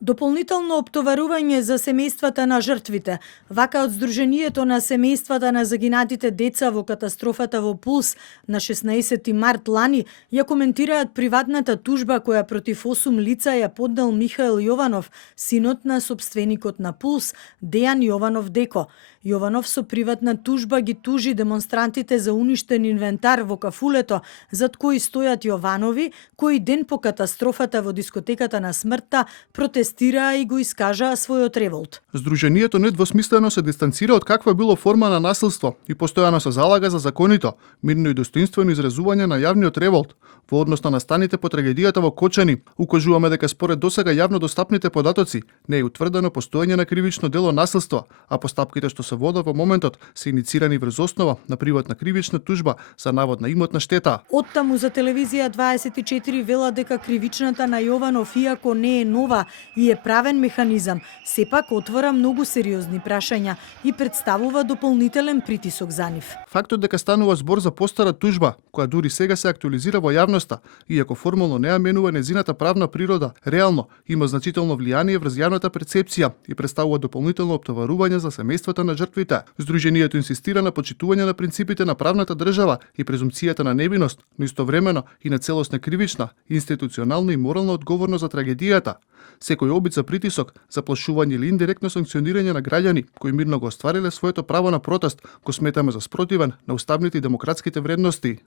Дополнително оптоварување за семејствата на жртвите. Вака од Сдруженијето на семејствата на загинатите деца во катастрофата во Пулс на 16 март лани ја коментираат приватната тужба која против 8 лица ја поднел Михаел Јованов, синот на сопственикот на Пулс, Дејан Јованов Деко. Јованов со приватна тужба ги тужи демонстрантите за уништен инвентар во кафулето, зад кои стојат Јованови, кои ден по катастрофата во дискотеката на смртта протестираа и го искажаа својот револт. Сдруженијето недвосмислено се дистанцира од каква било форма на насилство и постојано се залага за законито, мирно и достоинствено изразување на јавниот револт. Во однос на настаните по трагедијата во Кочани, укажуваме дека според досега јавно достапните податоци не е утврдено постоење на кривично дело насилство, а постапките што се водат во моментот се иницирани врз основа на приватна кривична тужба за наводна имотна штета. Оттаму за телевизија 24 вела дека кривичната на Јованов, иако не е нова и е правен механизам, сепак отвора многу сериозни прашања и представува дополнителен притисок за нив. Фактот дека станува збор за постара тужба, која дури сега се актуализира во јавноста, иако формално не ја менува незината правна природа, реално има значително влијание врз јавната перцепција и представува дополнително оптоварување за семејствата на жртвите. Сдруженијето инсистира на почитување на принципите на правната држава и презумпцијата на невиност, но истовремено и на целосна кривична, институционална и морална одговорност за трагедијата. Секој обид за притисок, заплашување или индиректно санкционирање на граѓани кои мирно го оствариле своето право на протест, го сметаме за спротивен на уставните и демократските вредности.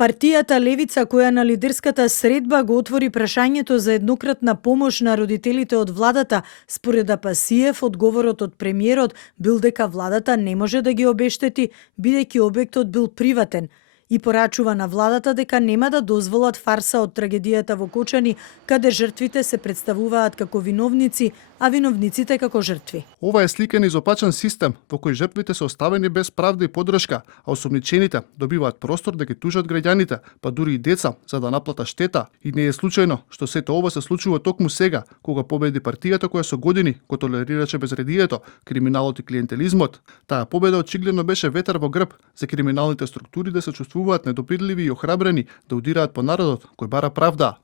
Партијата Левица, која на лидерската средба го отвори прашањето за еднократна помош на родителите од владата, според Апасиев, одговорот од премиерот бил дека владата не може да ги обештети, бидејќи објектот бил приватен, и порачува на владата дека нема да дозволат фарса од трагедијата во Кочани, каде жртвите се представуваат како виновници, а виновниците како жртви. Ова е слика на изопачен систем во кој жртвите се оставени без правда и поддршка, а осумничените добиваат простор да ги тужат граѓаните, па дури и деца, за да наплата штета. И не е случајно што сето ова се случува токму сега, кога победи партијата која со години го толерираше безредието, криминалот и клиентелизмот. Таа победа очигледно беше ветар во грб за криминалните структури да се чувствуваат недопирливи и охрабрени да удираат по народот кој бара правда.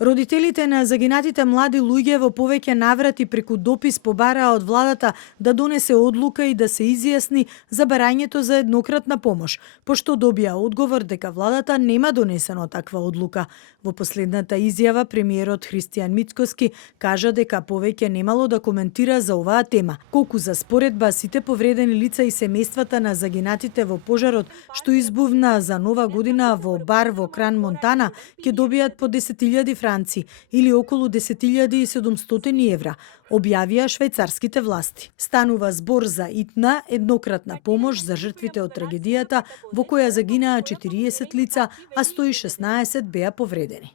Родителите на загинатите млади луѓе во повеќе наврати преку допис побараа од владата да донесе одлука и да се изјасни за барањето за еднократна помош, пошто добија одговор дека владата нема донесено таква одлука. Во последната изјава премиерот Христијан Мицкоски кажа дека повеќе немало да коментира за оваа тема. Колку за споредба сите повредени лица и семејствата на загинатите во пожарот што избувна за Нова година во бар во Кран Монтана ќе добијат по 10.000 франци или околу 10.700 евра, објавија швајцарските власти. Станува збор за итна еднократна помош за жртвите од трагедијата во која загинаа 40 лица, а 116 беа повредени.